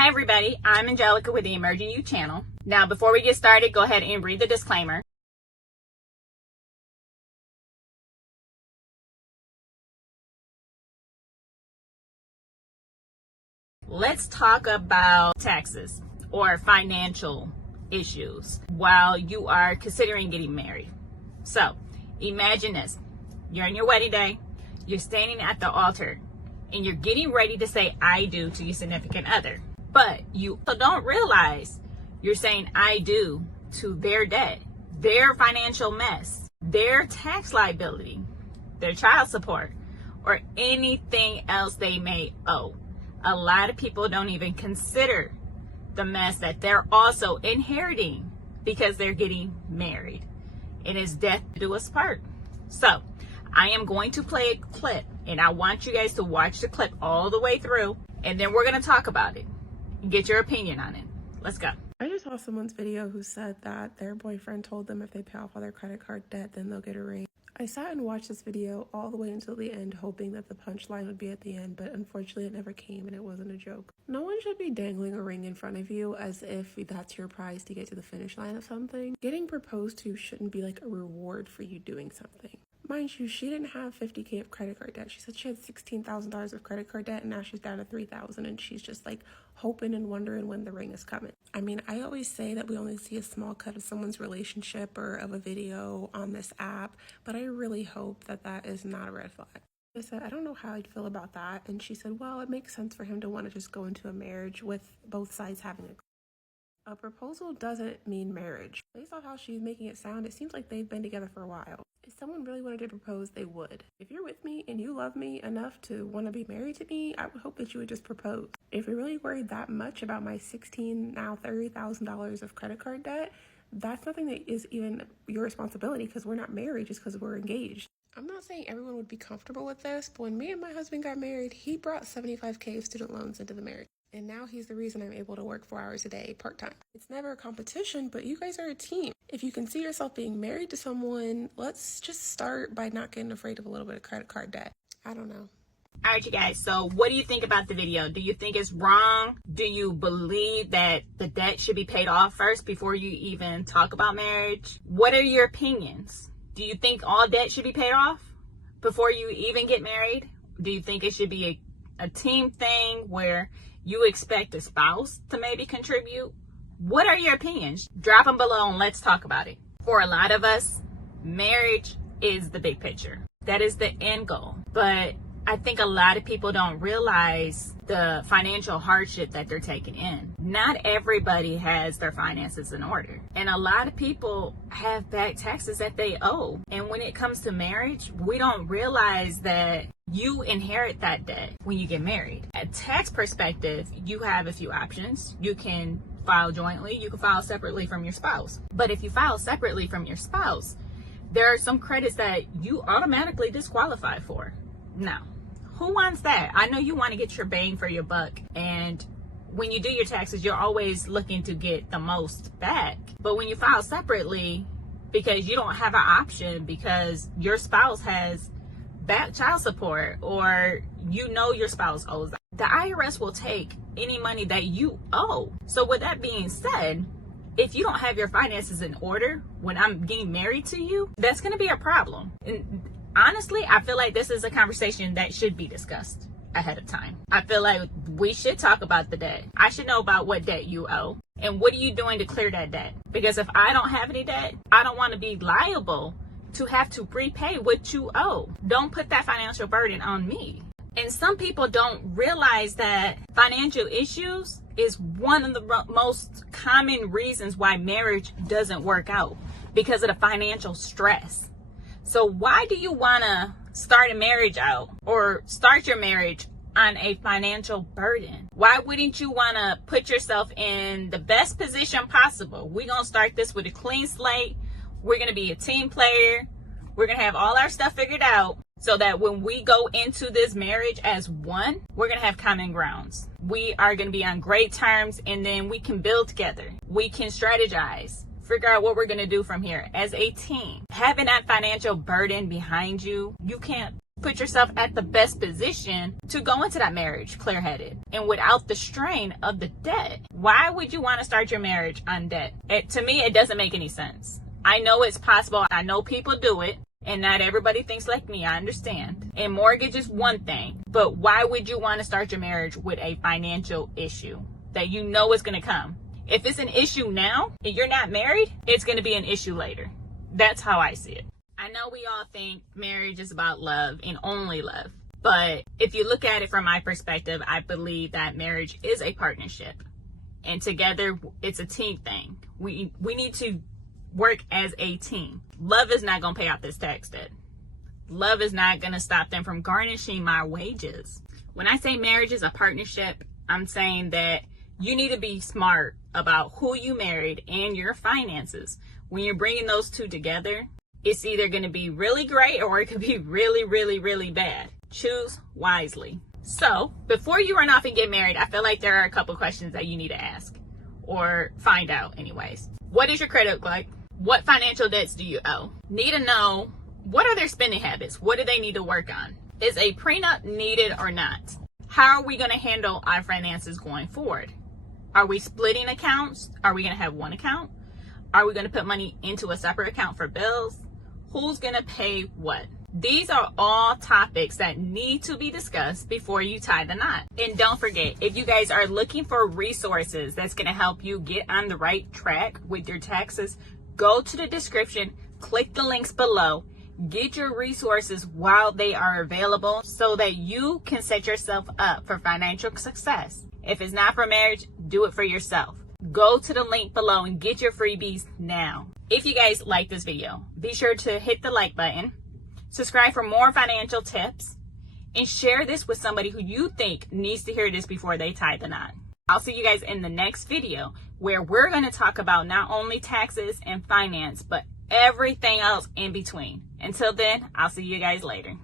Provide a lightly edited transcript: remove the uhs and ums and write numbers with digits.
Hi everybody, I'm Angelica with the emergingyou channel. Now before we get started, go ahead and read the disclaimer. Let's talk about taxes or financial issues while you are considering getting married. So imagine this, you're on your wedding day, you're standing at the altar and you're getting ready to say I do to your significant other. But you don't realize you're saying I do to their debt, their financial mess, their tax liability, their child support, or anything else they may owe. A lot of people don't even consider the mess that they're also inheriting because they're getting married. And it's death do us part. So I am going to play a clip and I want you guys to watch the clip all the way through and then we're going to talk about it. Get your opinion on it. Let's go. I just saw someone's video who said that their boyfriend told them if they pay off all their credit card debt, then they'll get a ring. I sat and watched this video all the way until the end, hoping that the punchline would be at the end, but unfortunately it never came and it wasn't a joke. No one should be dangling a ring in front of you as if that's your prize to get to the finish line of something. Getting proposed to shouldn't be like a reward for you doing something. Mind you, she didn't have $50,000 of credit card debt. She said she had $16,000 of credit card debt and now she's down to $3,000 and she's just like hoping and wondering when the ring is coming. I mean, I always say that we only see a small cut of someone's relationship or of a video on this app, but I really hope that that is not a red flag. I said, I don't know how I'd feel about that. And she said, well, it makes sense for him to want to just go into a marriage with both sides having a proposal doesn't mean marriage. Based on how she's making it sound, it seems like they've been together for a while. If someone really wanted to propose, they would. If you're with me and you love me enough to want to be married to me, I would hope that you would just propose. If you're really worried that much about my now $30,000 of credit card debt, that's nothing that is even your responsibility because we're not married just because we're engaged. I'm not saying everyone would be comfortable with this, but when me and my husband got married, he brought $75,000 of student loans into the marriage. And now he's the reason I'm able to work 4 hours a day part-time. It's never a competition, but you guys are a team. If you can see yourself being married to someone, let's just start by not getting afraid of a little bit of credit card debt. I don't know. All right, you guys. So what do you think about the video? Do you think it's wrong? Do you believe that the debt should be paid off first before you even talk about marriage? What are your opinions? Do you think all debt should be paid off before you even get married? Do you think it should be a team thing where you expect a spouse to maybe contribute? What are your opinions? Drop them below and let's talk about it. For a lot of us, marriage is the big picture. That is the end goal. But I think a lot of people don't realize the financial hardship that they're taking in. Not everybody has their finances in order. And a lot of people have back taxes that they owe. And when it comes to marriage, we don't realize that you inherit that debt when you get married. At tax perspective, you have a few options. You can file jointly, you can file separately from your spouse. But if you file separately from your spouse, there are some credits that you automatically disqualify for. Now, who wants that? I know you want to get your bang for your buck, and when you do your taxes, you're always looking to get the most back. But when you file separately, because you don't have an option because your spouse has back child support or you know your spouse owes, the IRS will take any money that you owe. So with that being said, if you don't have your finances in order when I'm getting married to you, that's going to be a problem. And honestly, I feel like this is a conversation that should be discussed ahead of time. I feel like we should talk about the debt. I should know about what debt you owe and what are you doing to clear that debt? Because if I don't have any debt, I don't want to be liable to have to prepay what you owe. Don't put that financial burden on me. And some people don't realize that financial issues is one of the most common reasons why marriage doesn't work out, because of the financial stress. So why do you want to start a marriage out or start your marriage on a financial burden? Why wouldn't you want to put yourself in the best position possible? We're going to start this with a clean slate. We're going to be a team player. We're going to have all our stuff figured out so that when we go into this marriage as one, we're going to have common grounds. We are going to be on great terms, and then we can build together. We can strategize, figure out what we're going to do from here as a team. Having that financial burden behind you, you can't Put yourself at the best position to go into that marriage clear-headed and without the strain of the debt. Why would you want to start your marriage on debt? To me, it doesn't make any sense. I know it's possible. I know people do it. And not everybody thinks like me, I understand. And mortgage is one thing, but why would you want to start your marriage with a financial issue that you know is going to come? If it's an issue now and you're not married, it's going to be an issue later. That's how I see it. I know we all think marriage is about love and only love, but if you look at it from my perspective, I believe that marriage is a partnership, and together it's a team thing. We need to work as a team. Love is not going to pay off this tax debt. Love is not going to stop them from garnishing my wages. When I say marriage is a partnership, I'm saying that you need to be smart about who you married and your finances. When you're bringing those two together, it's either going to be really great or it could be really, really, really bad. Choose wisely. So before you run off and get married, I feel like there are a couple questions that you need to ask or find out anyways. What does your credit look like? What financial debts do you owe? Need to know, what are their spending habits? What do they need to work on? Is a prenup needed or not? How are we going to handle our finances going forward? Are we splitting accounts? Are we going to have one account? Are we going to put money into a separate account for bills? Who's going to pay what? These are all topics that need to be discussed before you tie the knot. And don't forget, if you guys are looking for resources that's going to help you get on the right track with your taxes, go to the description, click the links below, get your resources while they are available so that you can set yourself up for financial success. If it's not for marriage, do it for yourself. Go to the link below and get your freebies now. If you guys like this video, be sure to hit the like button, subscribe for more financial tips, and share this with somebody who you think needs to hear this before they tie the knot. I'll see you guys in the next video where we're going to talk about not only taxes and finance, but everything else in between. Until then, I'll see you guys later.